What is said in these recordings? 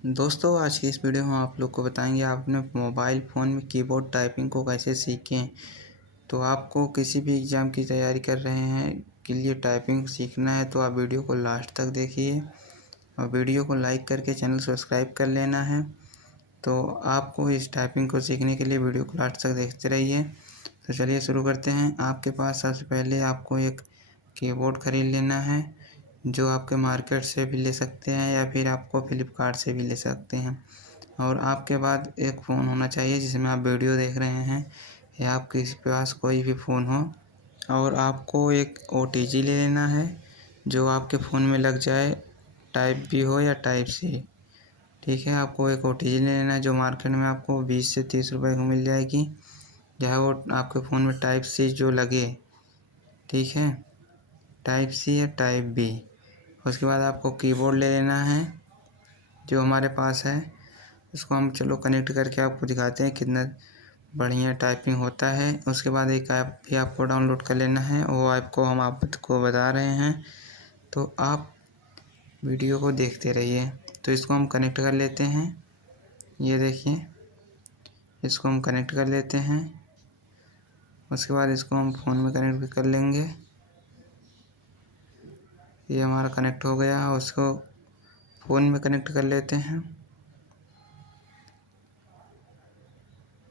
दोस्तों आज की इस वीडियो में आप लोग को बताएंगे आप अपने मोबाइल फ़ोन में कीबोर्ड टाइपिंग को कैसे सीखें। तो आपको किसी भी एग्ज़ाम की तैयारी कर रहे हैं के लिए टाइपिंग सीखना है तो आप वीडियो को लास्ट तक देखिए और वीडियो को लाइक करके चैनल सब्सक्राइब कर लेना है। तो आपको इस टाइपिंग को सीखने के लिए वीडियो को लास्ट तक देखते रहिए। तो चलिए शुरू करते हैं। आपके पास सबसे पहले आपको एक कीबोर्ड ख़रीद लेना है जो आपके मार्केट से भी ले सकते हैं या फिर आपको फ्लिपकार्ट से भी ले सकते हैं। और आपके बाद एक फ़ोन होना चाहिए जिसमें आप वीडियो देख रहे हैं या आपके पास कोई भी फ़ोन हो। और आपको एक OTG ले लेना है जो आपके फ़ोन में लग जाए, टाइप बी हो या टाइप सी। ठीक है, आपको एक OTG ले लेना है जो मार्केट में आपको 20 से 30 रुपए की मिल जाएगी, जहाँ वो आपके फ़ोन में टाइप सी जो लगे। ठीक है, टाइप सी या टाइप बी। उसके बाद आपको कीबोर्ड ले लेना है जो हमारे पास है। उसको हम चलो कनेक्ट करके आपको दिखाते हैं कितना बढ़िया टाइपिंग होता है। उसके बाद एक ऐप भी आपको डाउनलोड कर लेना है, वो ऐप को हम आपको बता रहे हैं तो आप वीडियो को देखते रहिए। तो इसको हम कनेक्ट कर लेते हैं। ये देखिए, इसको हम कनेक्ट कर लेते हैं। उसके बाद इसको हम फ़ोन में कनेक्ट भी कर लेंगे। ये हमारा कनेक्ट हो गया। उसको फ़ोन में कनेक्ट कर लेते हैं।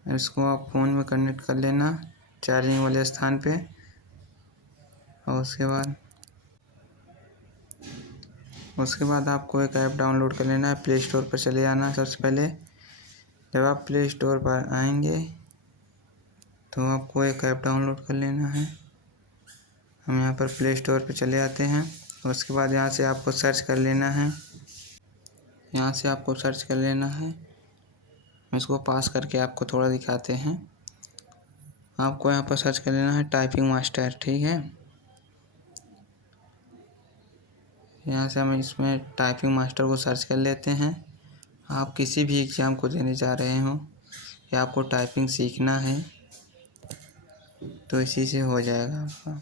इसको आप फ़ोन में कनेक्ट कर लेना चार्जिंग वाले स्थान पे। और उसके बाद आपको एक ऐप डाउनलोड कर लेना है। प्ले स्टोर पर चले जाना। सबसे पहले जब आप प्ले स्टोर पर आएंगे तो आपको एक ऐप डाउनलोड कर लेना है। हम यहाँ पर प्ले स्टोर पर चले आते हैं। उसके बाद यहाँ से आपको सर्च कर लेना है। इसको पास करके आपको थोड़ा दिखाते हैं। आपको यहाँ पर सर्च कर लेना है टाइपिंग मास्टर। ठीक है, यहाँ से हम इसमें टाइपिंग मास्टर को सर्च कर लेते हैं। आप किसी भी एग्ज़ाम को देने जा रहे हो या आपको टाइपिंग सीखना है तो इसी से हो जाएगा आपका।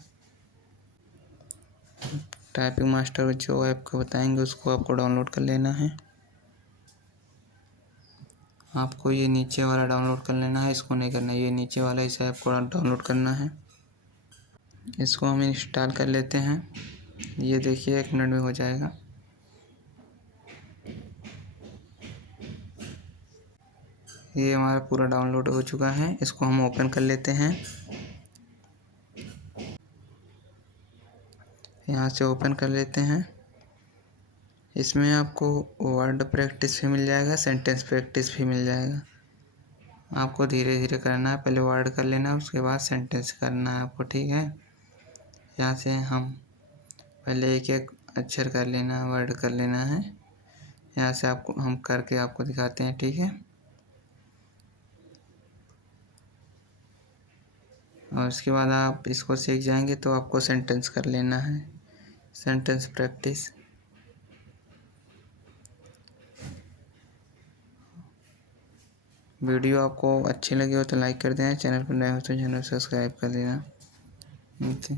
टाइपिंग मास्टर जो ऐप को बताएंगे उसको आपको डाउनलोड कर लेना है। आपको ये नीचे वाला डाउनलोड कर लेना है, इसको नहीं करना है। ये नीचे वाला इस ऐप को डाउनलोड करना है। इसको हम इंस्टॉल कर लेते हैं। ये देखिए 1 मिनट में हो जाएगा। ये हमारा पूरा डाउनलोड हो चुका है। इसको हम ओपन कर लेते हैं। यहाँ से ओपन कर लेते हैं। इसमें आपको वर्ड प्रैक्टिस भी मिल जाएगा, सेंटेंस प्रैक्टिस भी मिल जाएगा। आपको धीरे धीरे करना है, पहले वर्ड कर लेना है उसके बाद सेंटेंस करना है आपको। ठीक है, यहाँ से हम पहले एक एक अक्षर कर लेना है, वर्ड कर लेना है। यहाँ से आपको हम करके आपको दिखाते हैं। ठीक है, और उसके बाद आप इसको सीख जाएंगे तो आपको सेंटेंस कर लेना है, सेंटेंस प्रैक्टिस। वीडियो आपको अच्छी लगी हो तो लाइक कर देना, चैनल पर नए हो तो चैनल सब्सक्राइब कर देना। ओके।